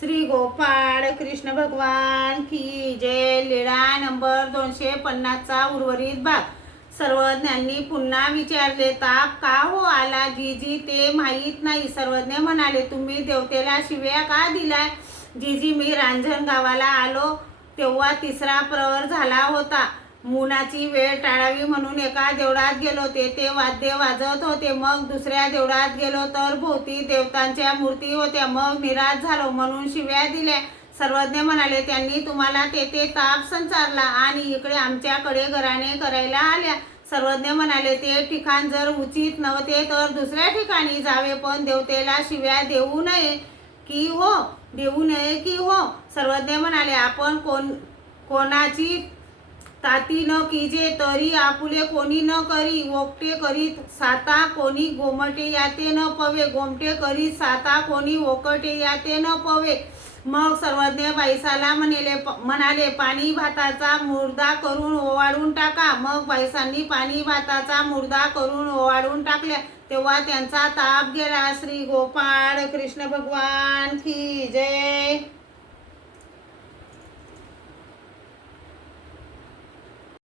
श्री गोपाळ कृष्ण भगवान की जय. लीळा नंबर 250 चा उर्वरित भाग. सर्वज्ञांनी पुन्हा विचारले, ताप का हो आला जीजी ते माहीत नाही. सर्वज्ञ म्हणाले, तुम्ही देवतेला शिव्या का दिलाय? जीजी, मी रांजण गावाला आलो तेव्हा तिसरा प्रहर झाला होता. मुनाची वेळ टाळावी म्हणून एका देवळात गेलो, तेथे वाद्य वाजत होते. मग दुसऱ्या देवळात गेलो तर भोवती देवतांच्या मूर्ती होत्या. मग निराश झालो म्हणून शिव्या दिल्या. सर्वज्ञ म्हणाले, त्यांनी तुम्हाला तेथे ताप संचारला आणि इकडे आमच्याकडे घराणे करायला आल्या. सर्वज्ञ म्हणाले, ते ठिकाण जर उचित नव्हते तर दुसऱ्या ठिकाणी जावे, पण देवतेला शिव्या देऊ नये की हो? देऊ नये की हो? सर्वज्ञ म्हणाले, आपण कोणाची ताती न कीजे तरी आपुले कोणी न करी. ओकटे करीत साता कोणी गोमटे याते न पवे. गोमटे करीत साता कोणी ओकटे याते न पवे. मग सर्वज्ञ बाईसाला म्हणाले, पाणी भाताचा मुर्दा करून ओवाळून टाका. मग बाईसांनी पाणी भाताचा मुर्दा करून ओवाळून टाकल्या. तेव्हा त्यांचा ताप गेला. श्री गोपाळ कृष्ण भगवान की जय.